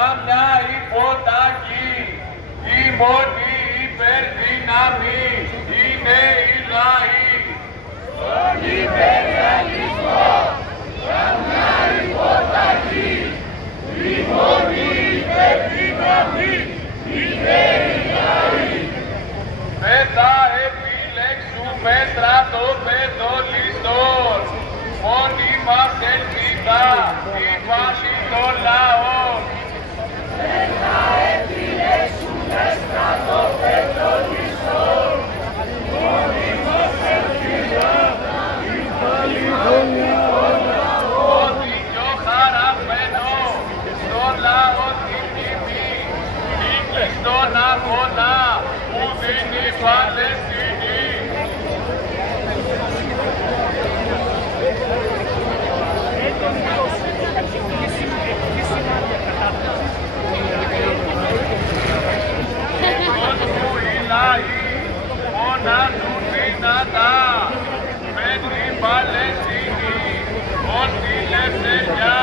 καμιά υποταγή. Η μόνη υπερδύναμη είναι η λαή. Στον υπεριαλισμό καμιά υποταγή. Η μόνη υπερδύναμη είναι η λαή. Δεν θα επιλέξουμε στρατοπεδολιστών. Μόνη μας ελπίδα υπάρχει το λαό. Δεν θα επιλέξουμε στρατοπεδολιστών. Μόνη μας ελπίδα υπάρχει το λαό. Το δίκιο χαραγμένο στο λαό την τιμή. Νίκη στον αγώνα που δίνει η Παλαιστίνη. Φωνάζουν δυνατά με την Παλαιστίνη ως τη ελευθεριά.